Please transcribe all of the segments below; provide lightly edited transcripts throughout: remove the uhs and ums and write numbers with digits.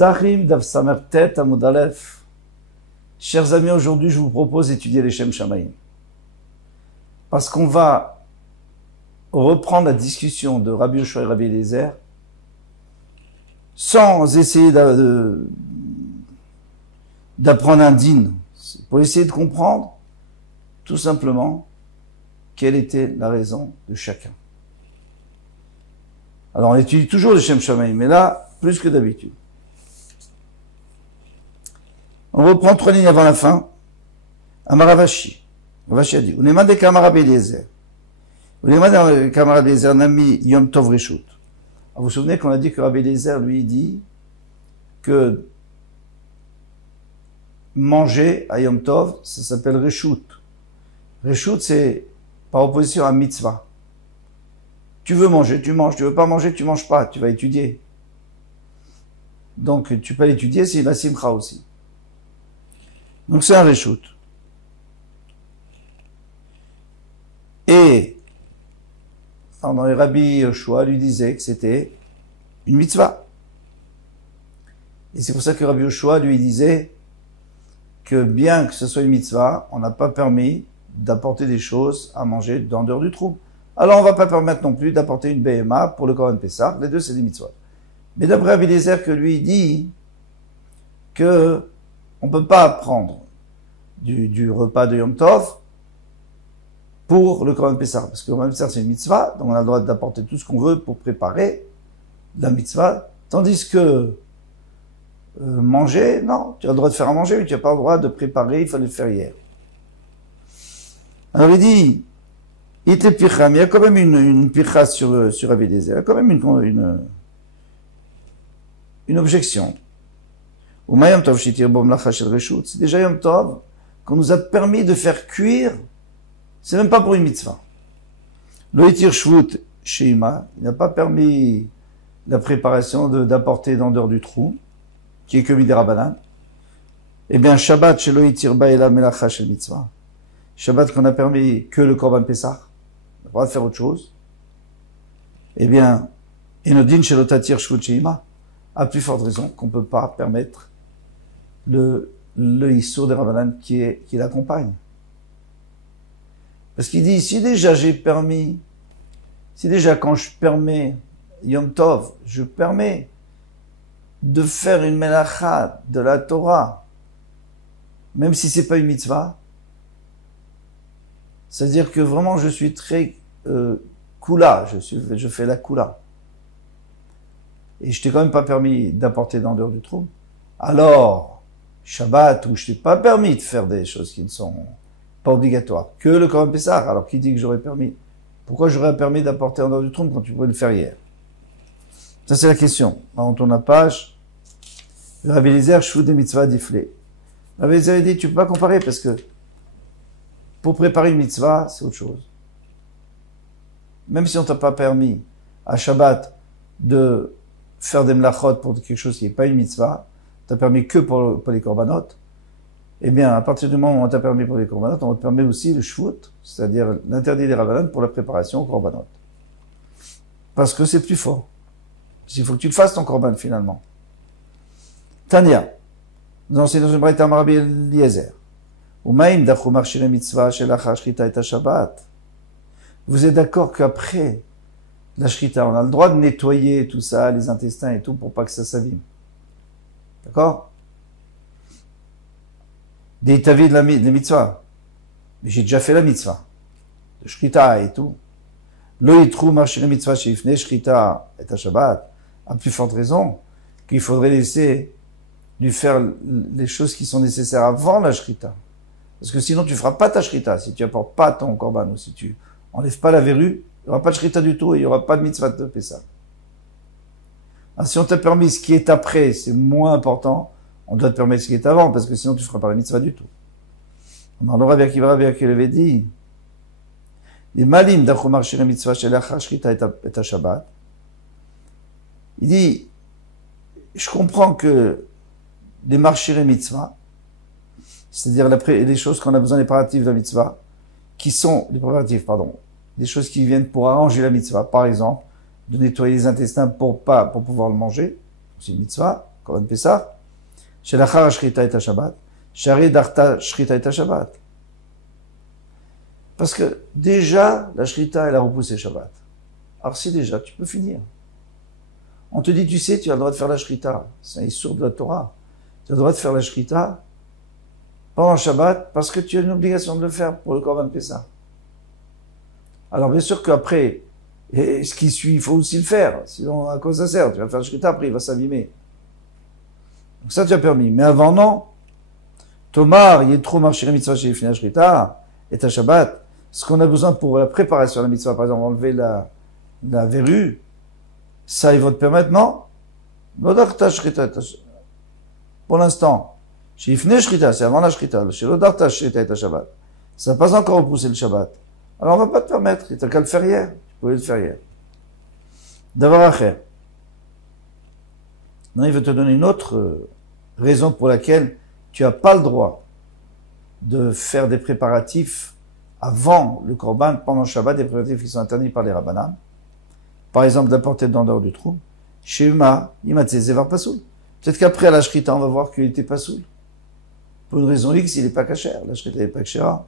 Zahim Dav Samertet Amud Aleph. Chers amis, aujourd'hui je vous propose d'étudier les Shem Shamayim. Parce qu'on va reprendre la discussion de Rabbi Yoshua et Rabbi Eliezer sans essayer d'apprendre un din, pour essayer de comprendre tout simplement quelle était la raison de chacun. Alors on étudie toujours les Shem Shamayim, mais là, plus que d'habitude. On reprend 3 lignes avant la fin. Amaravashi. Ravashi a dit, Uneman de Kamara Beliezer. Uneman de Kamara Beliezer Nami Yom Tov Reshut. Vous vous souvenez qu'on a dit que Rabbi Eliezer lui dit que manger à Yom Tov, ça s'appelle Reshut. Reshut, c'est par opposition à mitzvah. Tu veux manger, tu manges. Tu veux pas manger, tu manges pas. Tu vas étudier. Donc, tu peux l'étudier, c'est la simcha aussi. Donc, c'est un Reshut. Et, pendant les Rabbi Yoshua lui disait que c'était une mitzvah. Et c'est pour ça que Rabbi Yoshua lui disait que bien que ce soit une mitzvah, on n'a pas permis d'apporter des choses à manger dans dehors du trou. Alors on ne va pas permettre non plus d'apporter une BMA pour le Korban Pessah. Les deux, c'est des mitzvahs. Mais d'après Rabbi Eliezer, que lui dit que on ne peut pas prendre du repas de Yom Tov pour le Korban Pessah. Parce que le Korban Pessah, c'est une mitzvah, donc on a le droit d'apporter tout ce qu'on veut pour préparer la mitzvah. Tandis que manger, non, tu as le droit de faire à manger, mais tu n'as pas le droit de préparer, il fallait le faire hier. Alors il dit, il était picha, mais il y a quand même une picha sur Rabbi Eliezer, il y a quand même une objection. C'est déjà Yom Tov qu'on nous a permis de faire cuire, c'est même pas pour une mitzvah. Lo yitir shvut sheima, il n'a pas permis la préparation d'apporter dans dehors du trou, qui est que midirabanan. Eh bien, Shabbat shelo yitir ba'ela melacha shel mitzvah. Shabbat qu'on a permis que le Korban Pessah, on n'a pas le droit de faire autre chose. Eh bien, Enodin shelo tatir shvut sheima, à plus forte raison qu'on ne peut pas permettre le Issour des Rabbanan qui l'accompagne. Parce qu'il dit, si déjà quand je permets Yom Tov, je permets de faire une melacha de la Torah, même si c'est pas une mitzvah, c'est-à-dire que vraiment je suis très kula, je fais la kula. Et je t'ai quand même pas permis d'apporter dans dehors du trou. Alors, Shabbat, où je t'ai pas permis de faire des choses qui ne sont pas obligatoires, que le Korban Pessah. Alors, qui dit que j'aurais permis? Pourquoi j'aurais permis d'apporter en dehors du trou quand tu pouvais le faire hier? Ça, c'est la question. On tourne la page. Rabbi Eliezer, Shvut des mitzvahs diflé. Rabbi Eliezer dit, tu peux pas comparer parce que pour préparer une mitzvah, c'est autre chose. Même si on t'a pas permis à Shabbat de faire des mlachot pour quelque chose qui n'est pas une mitzvah, t'as permis que pour les korbanot, eh bien, à partir du moment où on t'a permis pour les korbanot, on te permet aussi le shvut, c'est-à-dire l'interdit des rabbanan pour la préparation au korbanot. Parce que c'est plus fort. Il faut que tu le fasses ton korban finalement. Tania, nous enseignons dans une braïta Rabbi Eliezer. Umaim dachumar shel mitzvah shelachar shrita et Shabbat. Vous êtes d'accord qu'après la shrita, on a le droit de nettoyer tout ça, les intestins et tout, pour pas que ça s'abîme. D'accord? Des tavis de mitzvah. Mais j'ai déjà fait la mitzvah. De shrita et tout. Lo yitru marcher la mitzvah sheifne shrita et Shabbat. À plus forte raison qu'il faudrait laisser lui faire les choses qui sont nécessaires avant la shrita. Parce que sinon tu feras pas ta shrita. Si tu apportes pas ton korban ou si tu enlèves pas la verrue, il n'y aura pas de shrita du tout et il n'y aura pas de mitzvah de Pessah. Alors, si on t'a permis ce qui est après, c'est moins important, on doit te permettre ce qui est avant, parce que sinon tu ne feras pas la mitzvah du tout. On en aura bien qui avait dit, les malim d'achomar chez la mitzvah chez la shrita et Shabbat. Il dit, je comprends que les marchés mitzvah, c'est-à-dire les choses qu'on a besoin des préparatifs de la mitzvah, des choses qui viennent pour arranger la mitzvah, par exemple, de nettoyer les intestins pour pouvoir le manger, c'est une mitzvah, Korban Pessah, Shelachar Shrita et Shabbat, Shari Darta Shrita et Shabbat. Parce que déjà, la Shrita, elle a repoussé Shabbat. Alors si déjà, tu peux finir. On te dit, tu sais, tu as le droit de faire la Shrita. C'est un issour de la Torah. Tu as le droit de faire la Shrita pendant Shabbat parce que tu as une obligation de le faire pour le Korban Pessah. Alors bien sûr qu'après, et ce qui suit, il faut aussi le faire. Sinon, à quoi ça sert? Tu vas faire la Shrita, après il va s'abîmer. Donc ça, tu as permis. Mais avant, non. Tomar, Yetro, Marchir, Mitzvah, chez Fina Shrita, et à Shabbat. Ce qu'on a besoin pour la préparation de la Mitzvah, par exemple, enlever la verrue, ça, ils vont te permettre, non? Pour l'instant, chez Ifne Shrita, c'est avant la Shrita, chez Lodarta Shrita et Shabbat. Ça n'a pas encore repoussé le Shabbat. Alors on va pas te permettre, tu n'as qu'à le faire hier. Tu pouvais le faire hier. D'avoir à faire. Non, il veut te donner une autre raison pour laquelle tu n'as pas le droit de faire des préparatifs avant le Korban, pendant le Shabbat, des préparatifs qui sont interdits par les Rabbanan. Par exemple, d'apporter dans dehors du trou. Chez Uma, Imatzézévar Pasoul. Peut-être qu'après, à la Shrita, on va voir qu'il était Pasoul. Pour une raison X, il n'est pas cachère. La Shrita n'est pas cachère.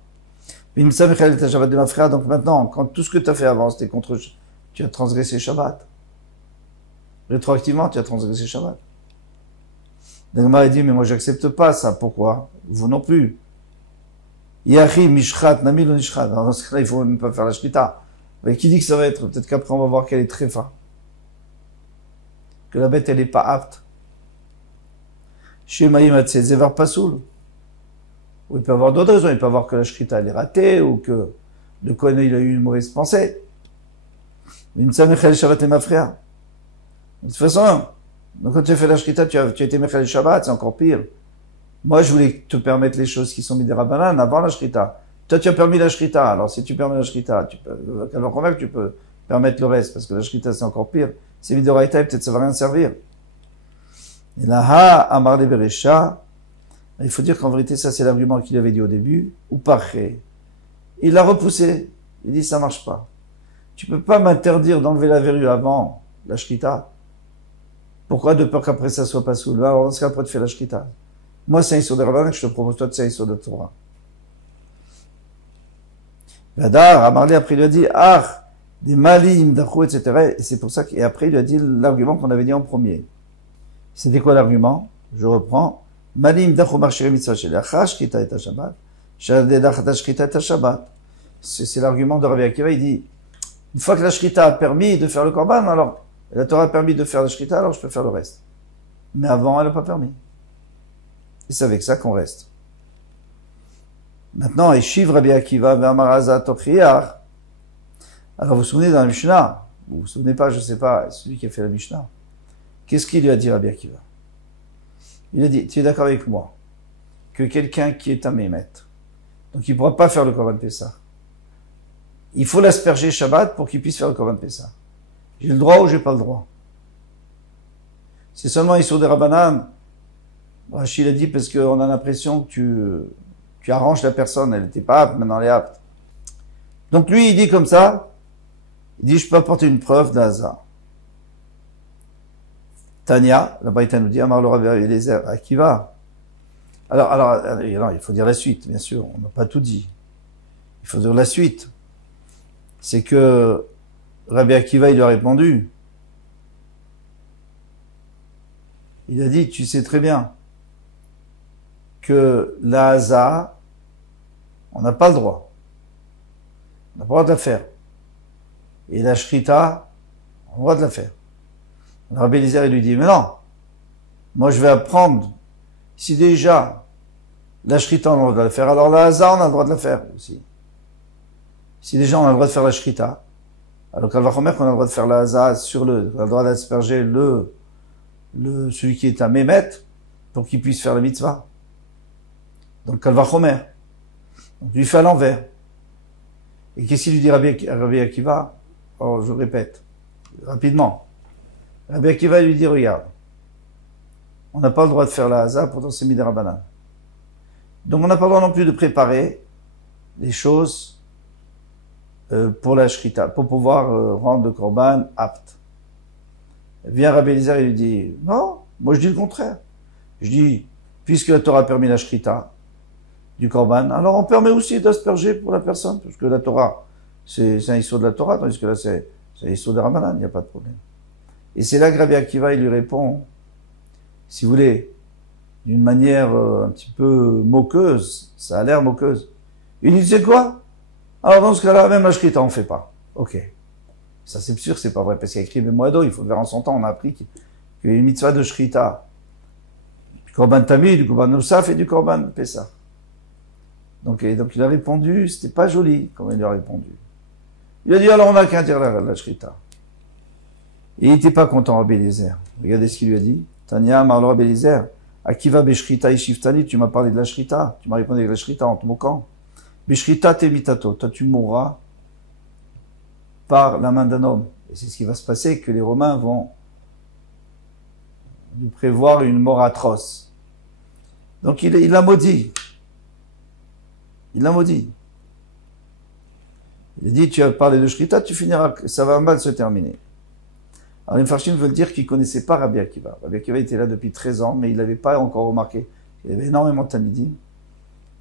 Donc maintenant, quand tout ce que tu as fait avant, c'était contre, tu as transgressé Shabbat. Rétroactivement, tu as transgressé Shabbat. Dagmar dit, mais moi, j'accepte pas ça. Pourquoi? Vous non plus. Yachi, Mishchat, Namil ou Nishchat. Dans ce cas-là, il faut même pas faire la Shrita. Mais qui dit que ça va être? Peut-être qu'après, on va voir qu'elle est très fin. Que la bête, elle est pas apte. Chez Maïm Zévar Pasoul. Ou il peut y avoir d'autres raisons. Il peut y avoir que la Shrita, elle est ratée, ou que le Kohen, il a eu une mauvaise pensée. Mais une Samechel Shabbat et ma frère. De toute façon, donc quand tu as fait la Shrita, tu as été Mechel Shabbat, c'est encore pire. Moi, je voulais te permettre les choses qui sont mises des Rabbanan avant la Shrita. Toi, tu as permis la Shrita. Alors, si tu permets la Shrita, tu peux, alors convaincre, tu peux permettre le reste, parce que la Shrita, c'est encore pire. C'est Midoraita, peut-être ça va rien servir. Et là, Amar de Beresha, il faut dire qu'en vérité, ça, c'est l'argument qu'il avait dit au début, ou parché. Il l'a repoussé. Il dit, ça marche pas. Tu peux pas m'interdire d'enlever la verrue avant la Shrita. Pourquoi? De peur qu'après ça soit pas sous. Alors, dans ce cas, après, tu fais la Shrita. Moi, c'est un issur de Rabbanan que je te propose, toi, c'est un issur de Torah. Vadar, Amarli, après, il lui a dit, des malim, d'achou, etc. Et c'est pour ça qu'après, il lui a dit l'argument qu'on avait dit en premier. C'était quoi l'argument? Je reprends. Malim, d'achou, marchiri, mitzvah, shel achar, shkita et Shabbat. Shadedachata, shkita et Shabbat. C'est l'argument de Rabbi Akiva. Il dit, une fois que la Shrita a permis de faire le Korban, alors, la Torah a permis de faire la Shrita, alors je peux faire le reste. Mais avant, elle n'a pas permis. Et c'est avec ça qu'on reste. Maintenant, Eshiv Rabbi Akiva ve'amaraza tochriach. Alors, vous vous souvenez dans la Mishnah? Vous vous souvenez pas, je sais pas, celui qui a fait la Mishnah. Qu'est-ce qu'il lui a dit Rabbi Akiva? Il a dit, tu es d'accord avec moi que quelqu'un qui est un mémet, donc il ne pourra pas faire le Korban Pessah. Il faut l'asperger Shabbat pour qu'il puisse faire le Korban Pessah. J'ai le droit ou j'ai pas le droit? C'est seulement Issur de Rabbanan. Rachid a dit parce qu'on a l'impression que tu arranges la personne, elle n'était pas apte, maintenant elle est apte. Donc lui, il dit comme ça, il dit, je peux apporter une preuve d'Aza. Tania, la Braïta nous dit, Amar le Rabbi Eliezer, à qui va? Alors, il faut dire la suite, bien sûr, on n'a pas tout dit. Il faut dire la suite. C'est que Rabbi Akiva, il lui a répondu. Il a dit, tu sais très bien que la Haza, on n'a pas le droit. On n'a pas le droit de la faire. Et la Shrita, on a le droit de la faire. Rabbi Eliezer, il lui dit, mais non, moi je vais apprendre, si déjà la Shrita, on a le droit de la faire, alors la Haza, on a le droit de la faire aussi. Si déjà on a le droit de faire la Shrita, alors qu'elle va remettre qu'on a le droit de faire la Haza on a le droit d'asperger celui qui est à Mémet, pour qu'il puisse faire la mitzvah. Donc, Kalva Chomer. Donc, lui fait à l'envers. Et qu'est-ce qu'il lui dit Rabbi Akiva? Oh, je répète, rapidement. Rabbi Akiva lui dit, regarde, on n'a pas le droit de faire la Haza, pourtant c'est Midei Rabbanan. Donc, on n'a pas le droit non plus de préparer les choses pour la Shrita, pour pouvoir rendre le Korban apte. Vient Rabbi Eliezer et lui dit, non, Moi, je dis le contraire. Je dis, puisque la Torah a permis la shrita du korban, alors on permet aussi d'asperger pour la personne, parce que la Torah, c'est un issue de la Torah, tandis que là, c'est un issue de Ramadan, il n'y a pas de problème. Et c'est là que Rabbi Akiva, il lui répond, si vous voulez, d'une manière un petit peu moqueuse, ça a l'air moqueuse. Il dit, tu sais quoi? Alors dans ce cas-là, même la shrita, on fait pas. Ok. Ça, c'est sûr, c'est pas vrai, parce qu'il y a écrit Bemoado, il faut le faire en son temps, on a appris qu'il y a une mitzvah de shrita, du korban tamid, du korban nosaf et du korban pesach. Donc il a répondu, c'était pas joli, comme il lui a répondu. Il a dit, alors on n'a qu'à interdire la shrita. Et il n'était pas content, Rabbi Eliezer. Regardez ce qu'il lui a dit. Tania, Marlo Rabbi Eliezer, Akiva beshrita ishiftani, tu m'as parlé de la shrita, tu m'as répondu avec la shrita en te moquant. Beshrita te mitato, toi tu mourras par la main d'un homme. Et c'est ce qui va se passer, que les Romains vont lui prévoir une mort atroce. Donc il l'a maudit. Il l'a maudit. Il a dit, tu as parlé de shrita, tu finiras, ça va mal se terminer. Alors les Mfarshim veulent dire qu'ils ne connaissaient pas Rabbi Akiva. Rabbi Akiva était là depuis 13 ans, mais il n'avait pas encore remarqué. Il y avait énormément de Talmidim.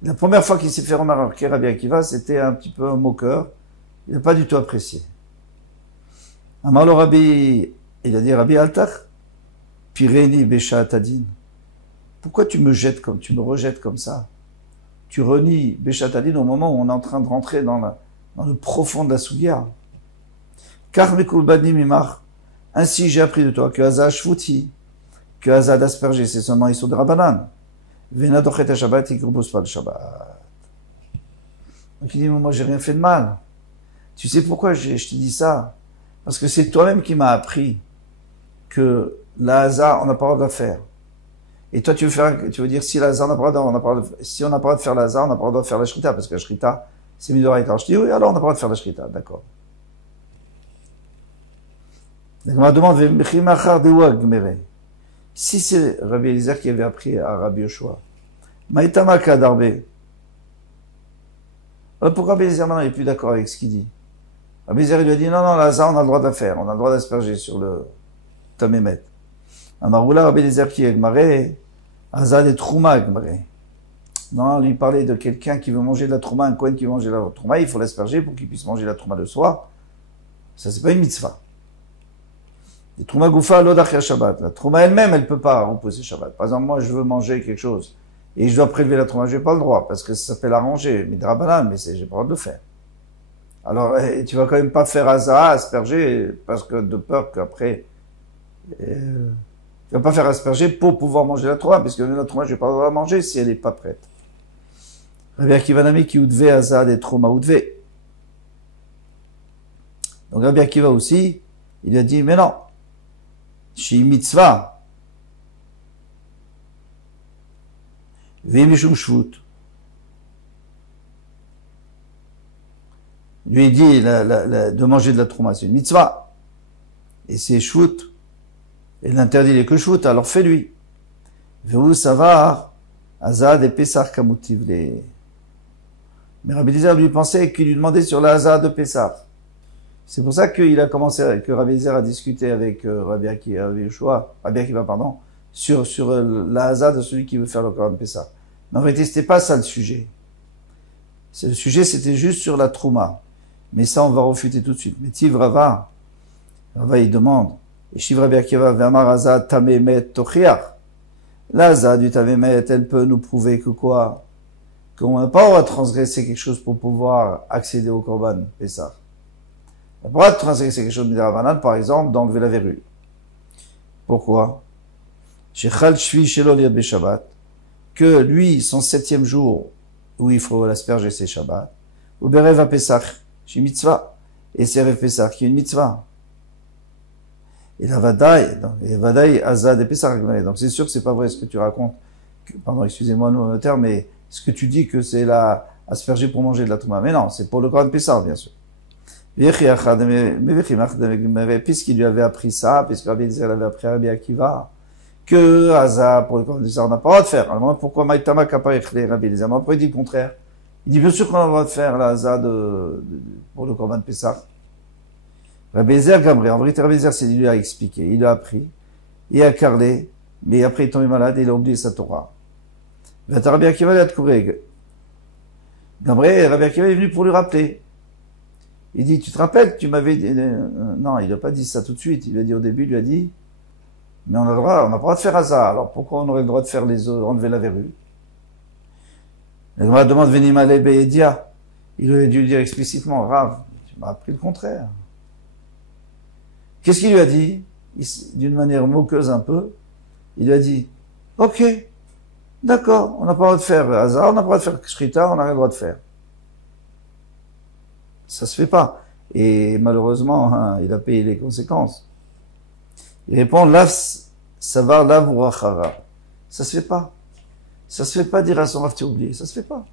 La première fois qu'il s'est fait remarquer Rabbi Akiva, c'était un petit peu un moqueur. Il n'a pas du tout apprécié. Amar le Rabbi, il a dit, Rabbi Altach, Pireni Besha Tadin. Pourquoi tu me rejettes comme ça? Tu renies Besha Tadin au moment où on est en train de rentrer dans le profond de la Sougia. Car Mekulbani Mimar, ainsi j'ai appris de toi que Hazah Shvuti, que Hazah d'asperger, c'est seulement Issur de Rabbanan. Vena dochet Shabbat, il ne pas le Shabbat. Donc il dit, moi j'ai rien fait de mal. Tu sais pourquoi je te dis ça? Parce que c'est toi-même qui m'as appris que la Hazah, on n'a pas le droit de la faire. Et toi tu veux dire, si la Hazah, si on n'a pas le droit de faire la Hazah, on n'a pas le droit de faire la Shrita, parce que la Shrita, c'est Midoraita. Alors je dis, oui, alors on n'a pas le droit de faire la Shrita, d'accord. Donc on m'a demandé, si c'est Rabbi Eliezer qui avait appris à Rabbi Yoshua, Maïtama Kadarbe, alors pourquoi Rabbi Eliezer maintenant il n'est plus d'accord avec ce qu'il dit? Rabbi Eliezer lui a dit, non, la Hazah, on a le droit de la faire, on a le droit d'asperger sur le Tamémet. Amaroula Rabbi Eliezer qui est Gmaré, Hazah des Trouma Gmaré. Non, lui parlait de quelqu'un qui veut manger de la Trouma, un Kohen qui veut manger de la Trouma, il faut l'asperger pour qu'il puisse manger la Trouma le soir. Ça, c'est pas une mitzvah. La Trouma Goufa l'odachia Shabbat. La Trouma elle-même, elle peut pas reposer Shabbat. Par exemple, moi, je veux manger quelque chose et je dois prélever la Trouma, je n'ai pas le droit parce que ça s'appelle arranger, mais drabanan, mais j'ai pas le droit de le faire. Alors, tu vas quand même pas faire Hazah, asperger, parce que de peur qu'après, tu vas pas faire asperger pour pouvoir manger la Trouma, parce que la Trouma, je n'ai pas le droit de manger si elle n'est pas prête. Rabbi Akiva Nami qui oudve Hazah des Trouma oudve. Donc Rabbi Akiva aussi, il a dit, mais non, chez mitzvah, Vemishum Shvut. Lui il dit de manger de la trouma, c'est une mitzvah. Et c'est Shvut. Et l'interdit n'est que Shvut, alors fais-lui. Vehu Savar, Hazad et Pessah Kamutivle. Mais Rabbi Eliezer lui pensait qu'il lui demandait sur la Hazad de Pessah. C'est pour ça qu'il a commencé, que Rabbi Eliezer a discuté avec Rabbi Akiva, sur la Hazah de celui qui veut faire le Korban Pessah. Mais en réalité, c'était pas ça le sujet. Le sujet, c'était juste sur la Trouma. Mais ça, on va refuter tout de suite. Mais Tiv Rava, il demande, et Shiv Rabbi Akiva, V'amar Hazah tamemet tochiach. La Hazah du tamemet, elle peut nous prouver que quoi? Qu'on n'a pas le droit de transgresser quelque chose pour pouvoir accéder au Korban Pessah. On n'a pas le droit de transgresser quelque chose de Midrabanan, par exemple, d'enlever la verrue. Pourquoi? Shechal Shvi Shelo Liad Beshabbat, que lui, son 7e jour, où il faut l'asperger, c'est Shabbat, ou Berev à Pesach, chez Mitzvah, et c'est Rev Pesach, qui est une Mitzvah. Et la Vadaï, Azad et Pesach, donc c'est sûr que c'est pas vrai ce que tu racontes, pardon, excusez-moi le terme, mais ce que tu dis que c'est la asperger pour manger de la Touma. Mais non, c'est pour le Korban Pesach, bien sûr. Puisqu'il lui avait appris ça, puisque Rabbi Eliezer avait appris à Rabbi Akiva, que Hazah, pour le Korban Pessah, on n'a pas le droit de faire. Alors, pourquoi Maïtama Kaparechle Rabbi Eliezer? Pourquoi il dit le contraire? Il dit bien sûr qu'on a le droit de faire la Hazah pour le Korban Pessah. Rabbi Eliezer Gamré, en vérité, Rabbi Eliezer, c'est lui a expliqué, il a appris, et a carlé, mais après il est tombé malade et il a oublié sa Torah. Rabbi Akiva l'a couru. Gabriel, Rabbi Akiva est venu pour lui rappeler. Il dit, tu te rappelles, tu m'avais dit, non, il n'a pas dit ça tout de suite. Il lui a dit au début, il lui a dit, mais on n'a pas le droit de faire hasard. Alors pourquoi on aurait le droit de faire enlever la verrue? La Gemara demande Venimale Beyedia. Il aurait dû dire explicitement, Rav, tu m'as appris le contraire. Qu'est-ce qu'il lui a dit? D'une manière moqueuse un peu, il lui a dit, ok, d'accord, on n'a pas le droit de faire hasard, on n'a pas le droit de faire shrita, on n'a rien le droit de faire. Ça se fait pas. Et malheureusement, hein, il a payé les conséquences. Il répond, savar lav urachara. Ça se fait pas. Ça se fait pas dire à son Rav, tu as oublié. Ça se fait pas.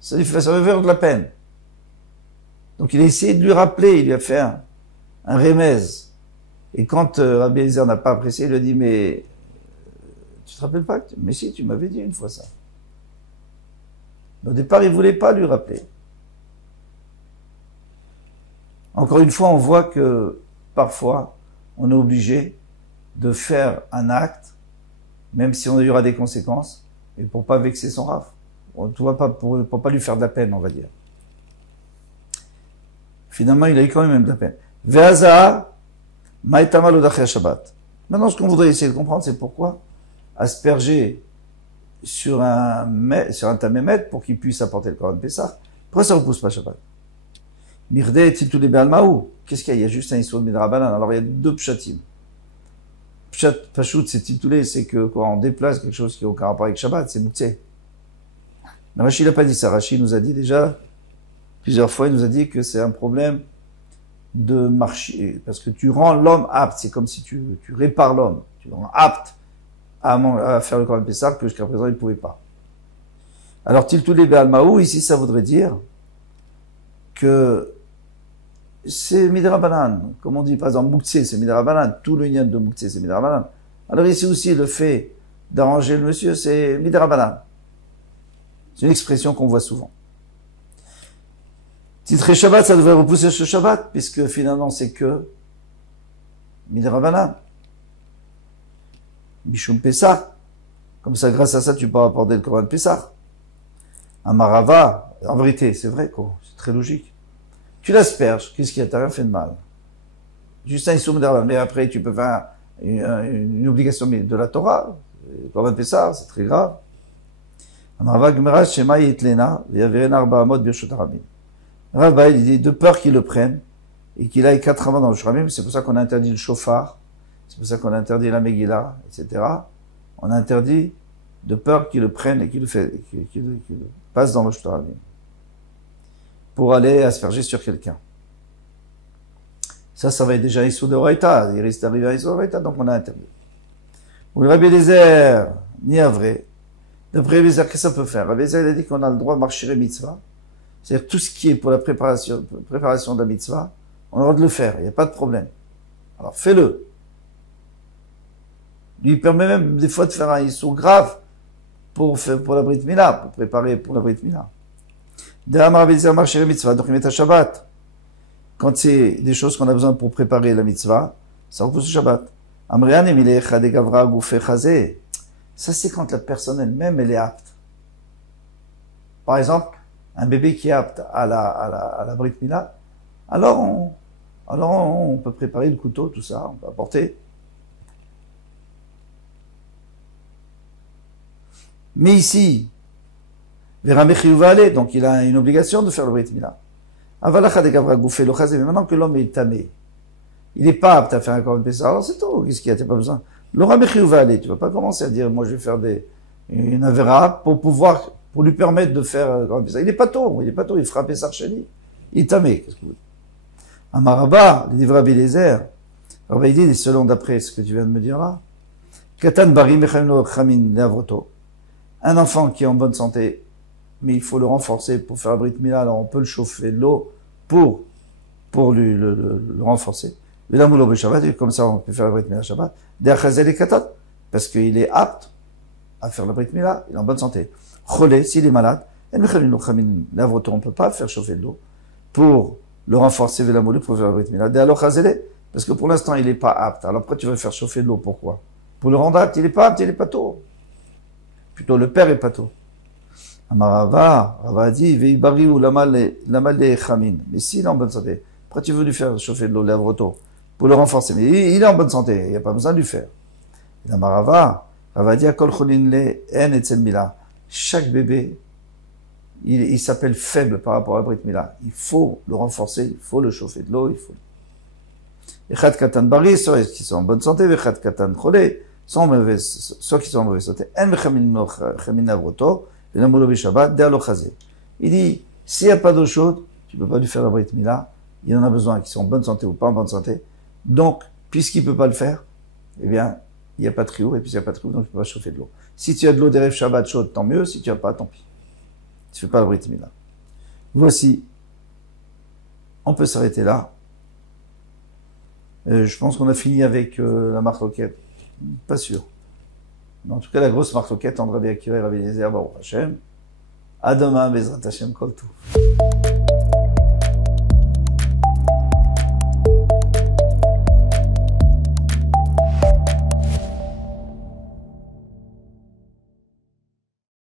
Ça veut faire de la peine. Donc il a essayé de lui rappeler, il lui a fait un remez. Et quand Rabbi Eliezer n'a pas apprécié, il lui a dit, mais tu te rappelles pas? Mais si, tu m'avais dit une fois ça. Au départ, il voulait pas lui rappeler. Encore une fois, on voit que parfois, on est obligé de faire un acte, même si on y aura des conséquences, et pour pas vexer son Rav. Pour pas lui faire de la peine, on va dire. Finalement, il a eu quand même de la peine. Ve'azah, ma'etamal odachei Shabbat. Maintenant, ce qu'on voudrait essayer de comprendre, c'est pourquoi asperger sur un tamémet pour qu'il puisse apporter le Korban Pessah. Pourquoi ça ne repousse pas Shabbat? Mirde est-il tous les Béalmaou? Qu'est-ce qu'il y a? Il y a juste un Issoud Midrabanan. Alors il y a deux pshatim. Pshat Pachout, c'est titulé, c'est que quand on déplace quelque chose qui n'a aucun rapport avec Shabbat, c'est Mouktsé. Mais Rashi n'a pas dit ça. Rashi nous a dit déjà, plusieurs fois, il nous a dit que c'est un problème de marcher, parce que tu rends l'homme apte. C'est comme si tu répares l'homme. Tu le rends apte à faire le Korban Pessah que jusqu'à présent il ne pouvait pas. Alors Tiltoulé Béalmaou, ici ça voudrait dire que c'est Midrabanan, comme on dit par exemple Mouktsé, c'est Midrabanan, tout le lien de Mouktsé c'est Midrabanan. Alors ici aussi le fait d'arranger le monsieur c'est Midrabanan. C'est une expression qu'on voit souvent. Titré Shabbat, ça devrait repousser ce Shabbat, puisque finalement c'est que Midrabanan. Mishum Pessah. Comme ça, grâce à ça, tu peux apporter le Korban Pessah. Un Marava, en vérité, c'est vrai, quoi. C'est très logique. Tu l'asperges, qu'est-ce qu'il y a? T'as rien fait de mal. Juste un Issoum d'Arba. Mais après, tu peux faire une obligation de la Torah. Le Korban Pessah, c'est très grave. Un Marava, Gmeraj, Shema, Yitlena, V'yaviren Arba Amot, Birshot Harabim. Rabba, il dit, de peur qu'ils le prennent, et qu'il aille 4 avant dans le Shuramim, c'est pour ça qu'on a interdit le chauffard. C'est pour ça qu'on a interdit la Megillah, etc. On a interdit de peur qu'il le prenne et qu'il le passe dans le Shtaramim. Pour aller asperger sur quelqu'un. Ça va être déjà Issou de Horaïta. Il risque d'arriver à Issou de Horaïta, donc on a interdit. Ou le Rabbi Eliezer, ni à vrai. D'après Rabbi Eliezer, qu'est-ce que ça peut faire? Rabbi Eliezer, il a dit qu'on a le droit de marcher les mitzvahs. C'est-à-dire tout ce qui est pour la préparation de la mitzvah, on a le droit de le faire. Il n'y a pas de problème. Alors fais-le. Lui permet même des fois de faire un issou grave pour la Brit Mila, pour préparer pour la Brit Mila. Quand c'est des choses qu'on a besoin pour préparer la mitzvah, ça repousse le Shabbat. Ça c'est quand la personne elle-même elle est apte. Par exemple, un bébé qui est apte à la Brit Mila, alors on peut préparer le couteau, tout ça, on peut apporter. Mais ici, donc il a une obligation de faire le Brit Mila. Mais maintenant que l'homme est tamé, il n'est pas apte à faire un Korban Pessah, alors c'est tout, qu'est-ce qu'il y a, t'as pas besoin. L'aura tu vas pas commencer à dire, moi je vais faire une avera pour lui permettre de faire un Korban Pessah. Il n'est pas tôt, il fera Pessah chez lui. Il est tamé, qu'est-ce que vous voulez. Amaraba, les livres Rabbi Eliezer, Rabbi il dit, selon d'après ce que tu viens de me dire là, Katan Barim Echamino Chamin Leavroto. Un enfant qui est en bonne santé, mais il faut le renforcer pour faire la Brit Mila, alors on peut le chauffer de l'eau pour le renforcer. Et là, Moulo Shabbat, comme ça on peut faire la Brit Mila Shabbat. Derchazel et Katat, parce qu'il est apte à faire la Brit Mila, il est en bonne santé. Cholé, s'il est malade, on ne peut pas faire chauffer de l'eau pour le renforcer, pour faire la Brit Mila. Parce que pour l'instant, il n'est pas apte. Alors pourquoi tu veux faire chauffer de l'eau? Pourquoi? Pour le rendre apte, il n'est pas apte, il est pato. Plutôt, le père est pato. Amarava, Rava a dit, Veibari ou lamal chamin. Mais s'il est en bonne santé, pourquoi tu veux lui faire chauffer de l'eau, l'avroto? Pour le renforcer. Mais il est en bonne santé, il n'y a pas besoin de lui faire. Amarava, Rava a dit, Akol cholin le en etzel mila. Chaque bébé, il s'appelle faible par rapport à Brit Mila. Il faut le renforcer, il faut le chauffer de l'eau, il faut. Echad katan bari, soit qui sont en bonne santé, echad katan cholé, sont mauvais, soit qui sont en mauvaise santé. En mechamin avroto, venamolo bishabat, der lo chazé. Il dit, s'il n'y a pas d'eau chaude, tu peux pas lui faire la Brit Mila. Il en a besoin, qui sont en bonne santé ou pas en bonne santé. Donc, puisqu'il peut pas le faire, eh bien, il n'y a pas de triour, et puis il n'y a pas de triour, donc tu peux pas chauffer de l'eau. Si tu as de l'eau d'Erev Shabbat chaude, tant mieux. Si tu n'as pas, tant pis. Tu fais pas la Brit Mila. Voici. On peut s'arrêter là. Je pense qu'on a fini avec la marloquette. Pas sûr. Mais en tout cas, la grosse marloquette entre Rabbi Akiva et Rabbi Eliezer, Baruch Hashem. À demain, Bezrat Hashem, Kol Tov.